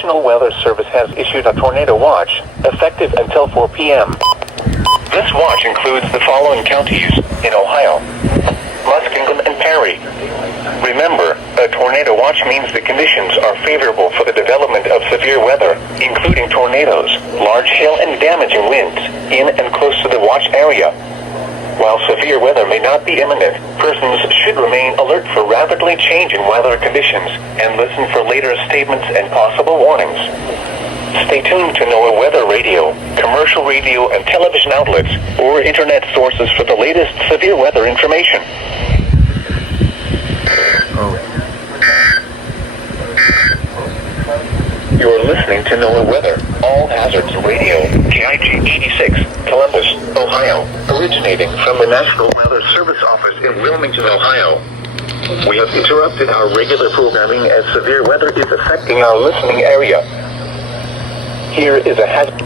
National Weather Service has issued a tornado watch, effective until 4 p.m. This watch includes the following counties in Ohio: Muskingum and Perry. Remember, a tornado watch means the conditions are favorable for the development of severe weather, including tornadoes, large hail and damaging winds, in and close to the watch area. While severe weather may not be imminent, persons should remain alert for rapidly changing weather conditions and listen for later statements and possible warnings. Stay tuned to NOAA weather radio, commercial radio and television outlets, or internet sources for the latest severe weather information. You're listening to NOAA Weather, All Hazards Radio, KIG 86, Columbus, Ohio, originating from the National Weather Service Office in Wilmington, Ohio. We have interrupted our regular programming as severe weather is affecting our listening area. Here is a hazard.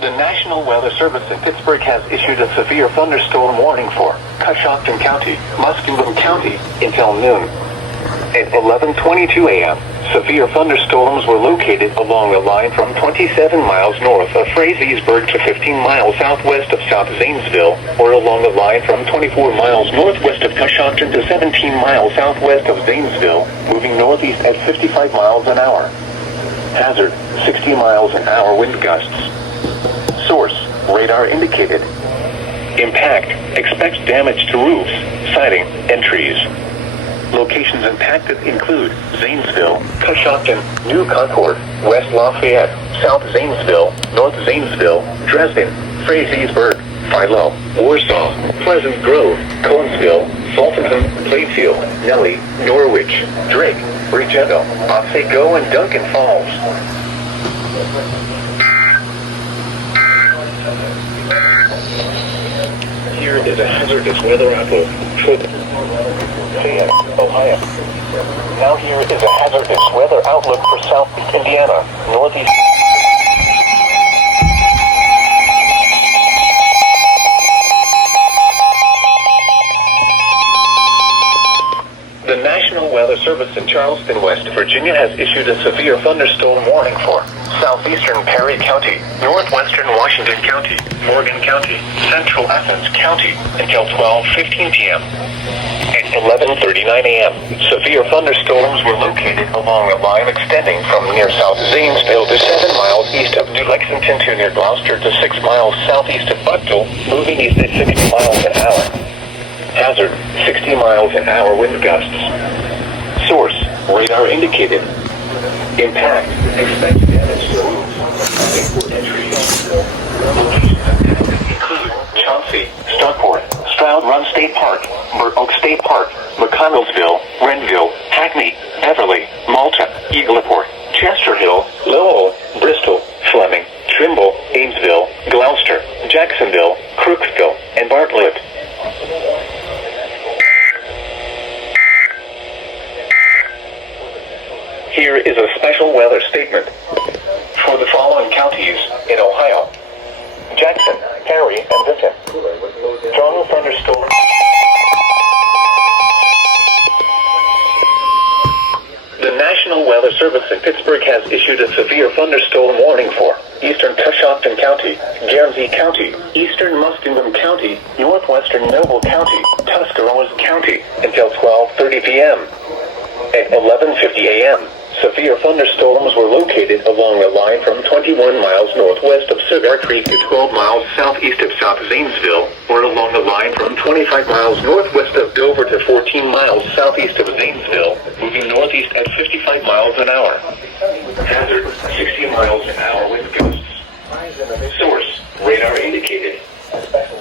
The National Weather Service in Pittsburgh has issued a severe thunderstorm warning for Coshocton County, Muskingum County until noon. At 11:22 a.m., severe thunderstorms were located along the line from 27 miles north of Frazeysburg to 15 miles southwest of South Zanesville, or along the line from 24 miles northwest of Coshocton to 17 miles southwest of Zanesville, moving northeast at 55 miles an hour. Hazard, 60 miles an hour wind gusts. Source, radar indicated. Impact, expect damage to roofs, siding, and trees. Locations impacted include Zanesville, Coshocton, New Concord, West Lafayette, South Zanesville, North Zanesville, Dresden, Frazeysburg, Philo, Warsaw, Pleasant Grove, Conesville, Salterton, Plainfield, Nellie, Norwich, Drake, Bridgetto, Otsego, and Duncan Falls. Here is a hazardous weather outlook for Ohio. Now here is a hazardous weather outlook for Southeast Indiana, Northeast. The National Weather Service in Charleston, West Virginia has issued a severe thunderstorm warning for Southeastern Perry County, Northwestern Washington County, Morgan County, Central Athens County until 12:15 p.m. At 11:39 a.m., severe thunderstorms were located along a line extending from near South Zanesville to 7 miles east of New Lexington to near Gloucester to 6 miles southeast of Buckville, moving east at 60 miles an hour. Hazard, 60 miles an hour wind gusts. Source, radar indicated. Impact, expect damage to roofs, and trees. Locations include Chauncey, Stockport, Stroud Run State Park, Burnt Oak State Park, McConnellsville, Renville, Hackney, Beverly, Malta, Eagleport, Chester Hill, Lowell, Bristol, Fleming, Trimble, Amesville, Gloucester, Jacksonville, Crooksville, and Bartlett. Here is a special weather statement for the following counties in Ohio: Jackson, Perry, and Vinton. Strong thunderstorm. The National Weather Service in Pittsburgh has issued a severe thunderstorm warning for Eastern Coshocton County, Guernsey County, Eastern Muskingum County, Northwestern Noble County, Tuscarawas County until 12:30 p.m. At 11:50 a.m., Severe thunderstorms were located along the line from 21 miles northwest of Cigar Creek to 12 miles southeast of South Zanesville, or along the line from 25 miles northwest of Dover to 14 miles southeast of Zanesville, moving northeast at 55 miles an hour. Hazard, 60 miles an hour wind gusts. Source, radar indicated.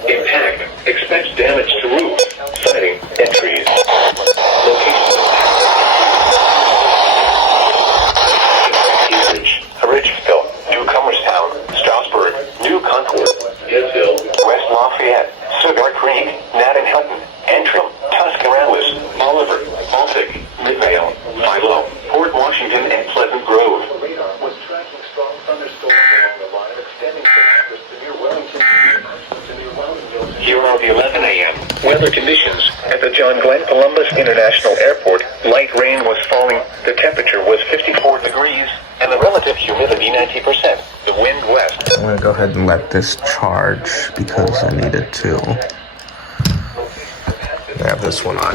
Impact, expect damage to roof, siding, and trees. Location Ridgeville, New Comerstown, Strasburg, New Concord, Denville, West Lafayette, Cigar Creek, Natan Hutton, Antrim, Tuscarawas, Oliver, Baltic, Midvale, Philo, Port Washington, and Pleasant Grove. Radar was tracking strong thunderstorms along the line extending from Amherst to near Wellington to near Wellington. Here are the 11 a.m. weather conditions at the John Glenn Columbus International Airport. Light rain was falling. The temperature was 54 degrees. And the relative humidity 90%. The wind west. I'm going to go ahead and let this charge because I needed to have this one on.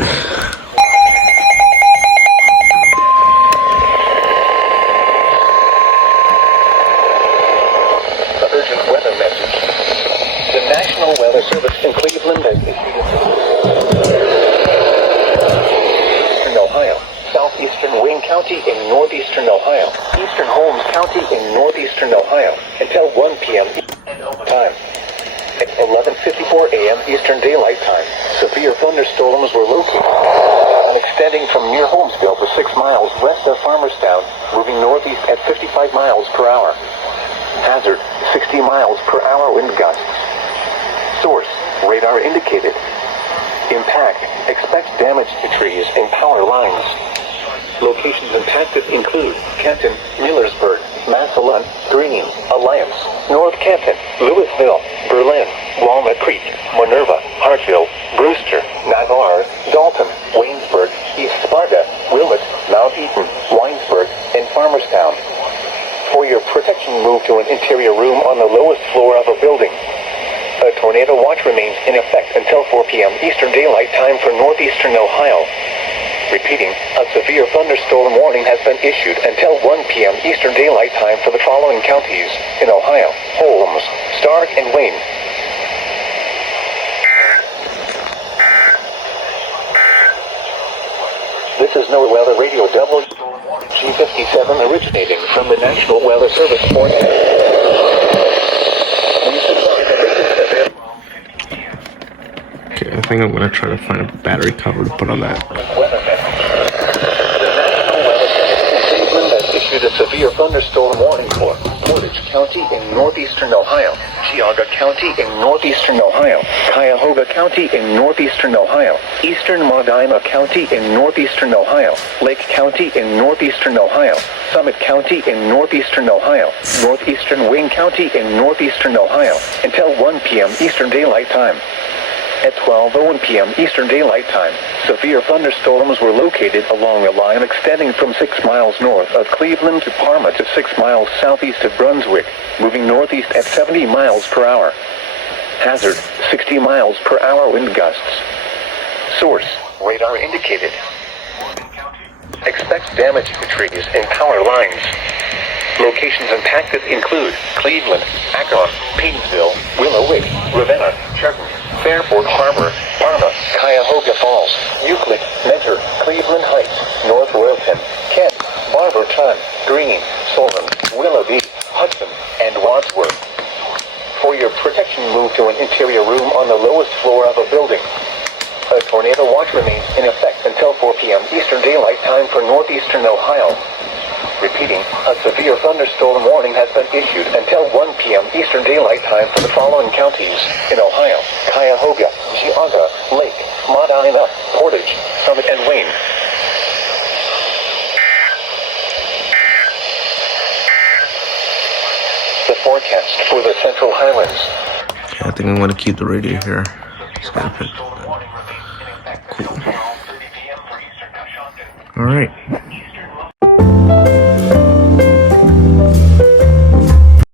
The urgent weather message. The National Weather Service in Cleveland has issued Eastern Ohio, Southeastern Wayne County in Northeastern Ohio, Eastern Holmes County in Northeastern Ohio, until 1 p.m. time. At 11:54 a.m. Eastern Daylight Time, severe thunderstorms were located and extending from near Holmesville to 6 miles west of Farmerstown, moving northeast at 55 miles per hour. Hazard, 60 miles per hour wind gusts. Source, radar indicated. Impact, expect damage to trees and power lines. Locations impacted include Canton, Millersburg, Massillon, Green, Alliance, North Canton, Louisville, Berlin, Walnut Creek, Minerva, Hartville, Brewster, Navarre, Dalton, Waynesburg, East Sparta, Wilmot, Mount Eaton, Winesburg, and Farmerstown. For your protection, move to an interior room on the lowest floor of a building. A tornado watch remains in effect until 4 p.m. Eastern Daylight Time for Northeastern Ohio. Repeating, a severe thunderstorm warning has been issued until 1 p.m. Eastern Daylight Time for the following counties in Ohio: Holmes, Stark, and Wayne. This is NOAA Weather Radio WG57 originating from the National Weather Service forecast. Okay, I think I'm going to try to find a battery cover to put on that. Issued a severe thunderstorm warning for Portage County in Northeastern Ohio, Geauga County in Northeastern Ohio, Cuyahoga County in Northeastern Ohio, Eastern Medina County in Northeastern Ohio, Lake County in Northeastern Ohio, Summit County in Northeastern Ohio, Northeastern Wayne County in Northeastern Ohio, until 1 p.m. Eastern Daylight Time. At 12:01 p.m. Eastern Daylight Time, severe thunderstorms were located along a line extending from 6 miles north of Cleveland to Parma to 6 miles southeast of Brunswick, moving northeast at 70 miles per hour. Hazard, 60 miles per hour wind gusts. Source, radar indicated. Expect damage to trees and power lines. Locations impacted include Cleveland, Akron, Paynesville, Willow Wick, Ravenna, Churton, Fairport Harbor, Parma, Cuyahoga Falls, Euclid, Mentor, Cleveland Heights, North Royalton, Kent, Barberton, Green, Solon, Willoughby, Hudson, and Wadsworth. For your protection, move to an interior room on the lowest floor of a building. A tornado watch remains in effect until 4 p.m. Eastern Daylight Time for Northeastern Ohio. Repeating, a severe thunderstorm warning has been issued until 1 p.m. Eastern Daylight Time for the following counties in Ohio: Cuyahoga, Geauga, Lake, Medina, Portage, Summit, and Wayne. The forecast for the Central Highlands. Okay, I think I'm going to keep the radio here. It's going to fit. Cool. All right.